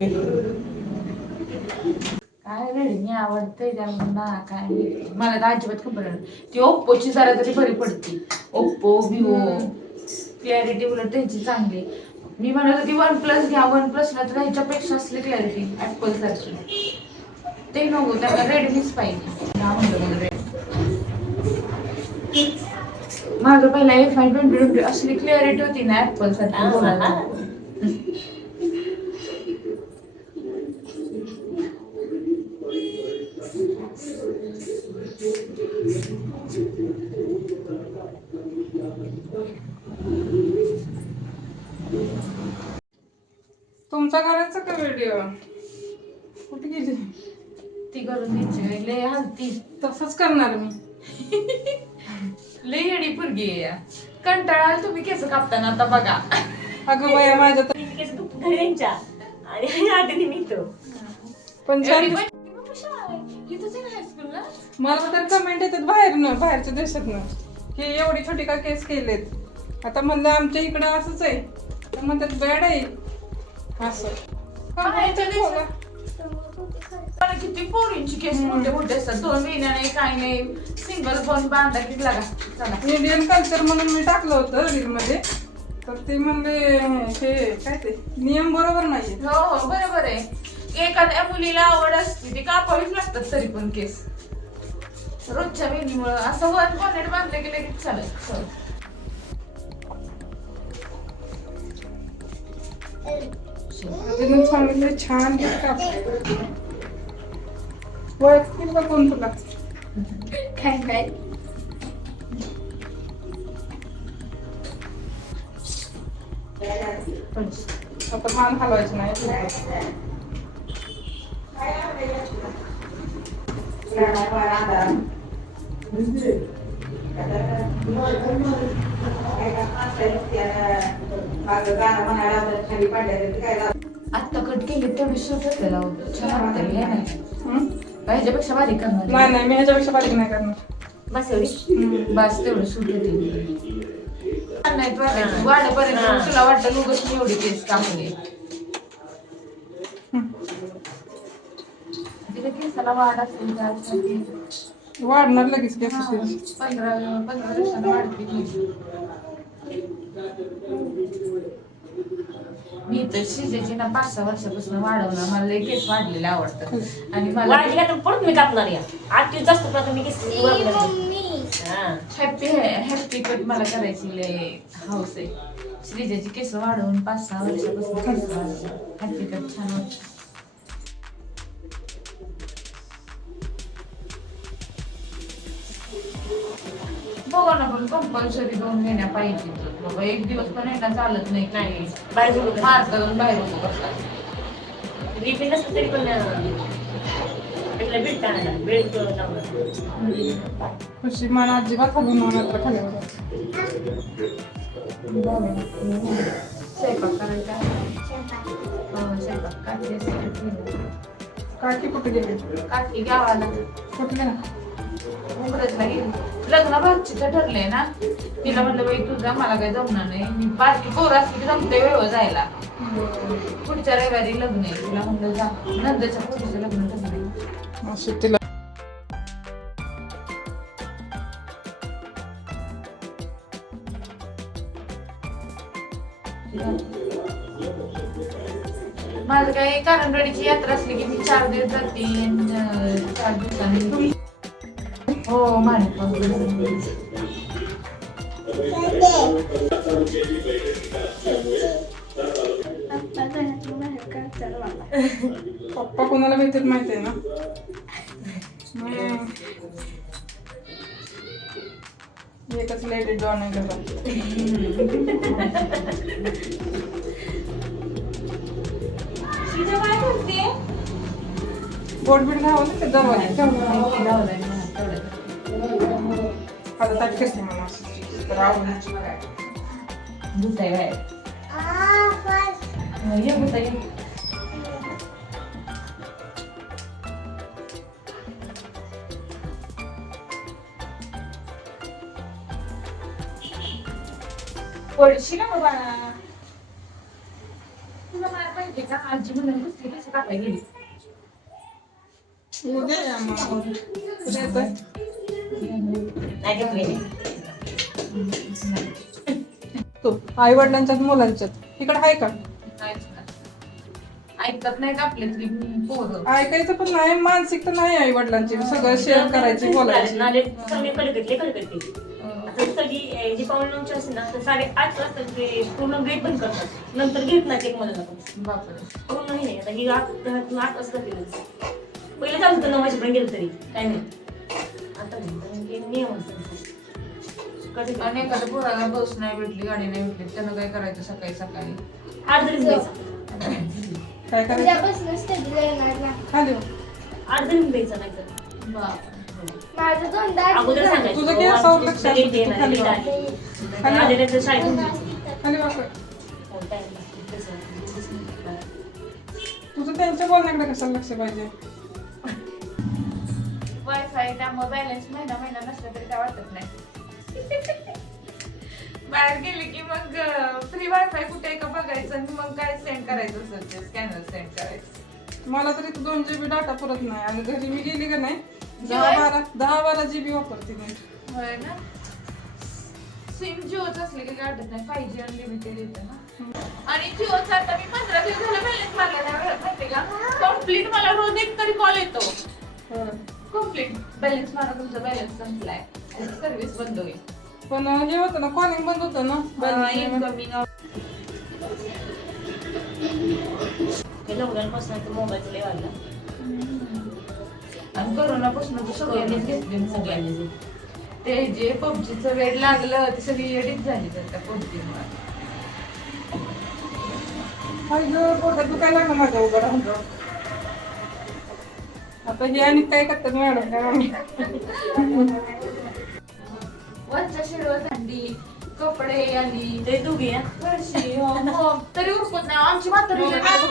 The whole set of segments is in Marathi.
काय रेडमी आवडते त्यांना काय मला तर अजिबात खबर नाही. ती ओप्पोची जरा तरी बरी पडते. ओप्पो विवो क्लॅरिटी उलट त्यांची चांगली. मी म्हणत होती वन प्लस घ्या, वन प्लसला तर ह्याच्यापेक्षा असली क्लॅरिटी ऍपल सारखी. ते नको, त्याला रेडमीच पाहिजे. माझं पहिला A5 असली क्लॅरिटी होती ना ऍपल सारखी. तुमचा करायचा का व्हिडिओ? कुठे गेली ती करून द्यायची लय हलती. तसंच करणार मी. लय येडी पोरगी आहे. कंटाळाल तुम्ही केस कापताना आता बघा. अगं बाया माझ्या तर केस घड्यांच्या आणि आधी निघतो. पण मला तर कमेंट येतात बाहेरच्या देशातनं की एवढी छोटी का केस केलेत. आता म्हणलं आमच्या इकडं असंच आहे, तर म्हणतात बॅड आहे असं. किती पोरींची केस मोठे मोठे असतात. 2 महिन्या नाही काय नाही, सिंगल बन बांधा की लागा. चला इंडियन कल्चर म्हणून मी टाकलं होतं रील मध्ये, तर ते म्हणले हे काय ते नियम बरोबर नाही. हो हो बरोबर आहे. एखाद्या मुलीला आवड असते ती कापावीच लागतात तरी पण केस. रोजच्या वेणीमुळं असं वन बॉनेट बांधलं की लगेच चालत. अजून सांगितलं छान काप वळखतील का कोण तुला? काय काय आता मान हलवायचं नाही. आता कट केले तेवढी सूट आपल्याला छान वाटतं. ह्याच्यापेक्षा बारीक करणार नाही मी ह्याच्यापेक्षा बारीक नाही करणार. बस एवढी बस तेवढं सूट होते. वाढपर्यंत तुला वाटतं उगाच मी एवढी केस कापले. तिला केसाला वाढ असेल त्यासाठी वाढणार लगेच केस. 15 दिवसांनी वाढते. मी तर शिजेची ना 5-6 वर्षापासून वाढवणार. मला लय केस वाढलेले आवडतात आणि मला वाढली का तर परत मी कापणार या 8 दिवस जास्त प्रथम मी केस हॅपी कट मला करायची लय हौस आहे. श्रीजाची केस वाढवून 5-6 वर्षापासून हॅपी कट छान वाटतं. बघा ना पण कंपल्सरी 2 महिन्या पाहिजे. बाबा एक दिवस पण येणं चालत नाही. नाही बाहेर मारतात बाहेर उभं करतात. रिपीट नसतं तरी पण भेटता भेट खुशी मला अजिबात खाली मानत खाल्यावर स्वयंपाक करायचा. स्वयंपाक काकी कुठे गेली? काकी गावाला कुठे ना मुंबईला गेली. लग्न भाचीचं ठरलंय ना. तिला म्हटलं बाई तुझा मला काही जमणार नाही. मी बारकी पोरं असली की जमते वेळ जायला. पुढच्या रविवारी लग्न आहे. तिला म्हटलं जा. नंदच्या पोरीचं लग्न ठरलंय. सुट्टीला माझं काही कारणवाडीची यात्रा असली की मी 4 दिवस जाते. 4 दिवसांनी हो पप्पा कोणाला भेटत माहिती आहे ना. एकच लेडी डॉन आहे घरात. बोट बीट घावं ना ते दरवाजे आता ताट करते मला तर आवडीची पडशी ना बाबा. तुला मार पाहिजे का? आजी म्हणून कसली कसं कापाय गेली. उद्या या मग. उद्या येतोय. नाही घेतली. तो आई वडिलांच्यात मुलांच्यात इकडे आहे का? नाहीच ना. ऐकत नाहीत आपल्यातली पोरं. ऐकायचं पण नाही, मानसिकता नाही आई वडिलांची सगळं शेअर करायची बोलायची. नाले सगळे कडकडते. आता सगळी जी पाऊल नऊची असते ना तर 8:30 वाजता ते पूर्ण गेट बंद करतात. नंतर घेत नाही एक मध्ये आपण बापरे. पूर्ण नाही आता ही 8 वाजता जाते. पहिले चालू होतं 9 वाजेपर्यंत गेलं तरी काय नाही. आता नाही नियम कधी आणि एखाद्या पोराला बस नाही भेटली, गाडी नाही भेटली, त्यानं काय करायचं सकाळी सकाळी? आठ तरी द्यायचा. काय करायचं? उद्यापासून स्टडीला येणार ना. खाली हो. 8 तरी द्यायचा नाही तर बापरे. माझं दोनदा अगोदर सांगायचं तुझं किती असावं लक्षात? खाली शाळेतून खाली वाकड. तुझं त्यांच्या बोलण्याकडे कशाला लक्ष पाहिजे? वायफाय त्यामुळे बॅलन्स महिना नसला तरी काय वाटत नाही. बाहेर गेले की मग फ्री वायफाय कुठे आहे का बघायचं आणि मग काय सेंड करायचं असेल ते स्कॅनर सेंड करायचं. मला तरी 2 GB डाटा पुरत नाही आणि घरी मी गेली का नाही 10-12 GB वापरते मी. होय ना. सिम जिओच असले की काय वाटत नाही. 5G अनलिमिटेड येतं ना. आणि जिओचा आता मी 15 दिवस झाला बॅलन्स मारला नाही माहिती का. कम्प्लीट मला रोज एक तरी कॉल येतो. कम्प्लीट बॅलन्स मारा, तुमचा बॅलन्स संपलाय, सर्व्हिस बंद होईल. पण हे होतं ना, कॉलिंग बंद होतं ना. इनकमिंग लॉकडाऊनपासून मोबाईलचा लय वाढला. आणि कोरोनापासून तर सगळ्यांनीच घेतले मोबाईल. ते जे पबजीचं वेड लागलं ते सगळी एडिट झाली त्या पबजीमुळे. पोटात दुखायला लागलं माझ्या उभं राहून. आता हे आणि काय करतात मॅडम काय वरच्या शिडवर थंडी, कपडे आली, ते दोघी आहे. फरशी, मग तरी उरकत नाही. आमची म्हातारी लय नाजूक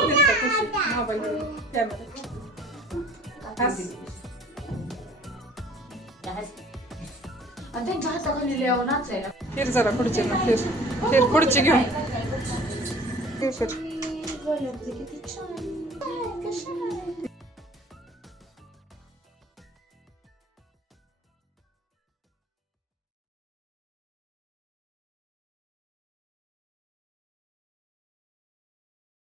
आणि त्यांच्या हाताखाली लय नाचायला. फिर जरा पुढचे ना, फिर पुढची घेऊन. बोलत किती छान.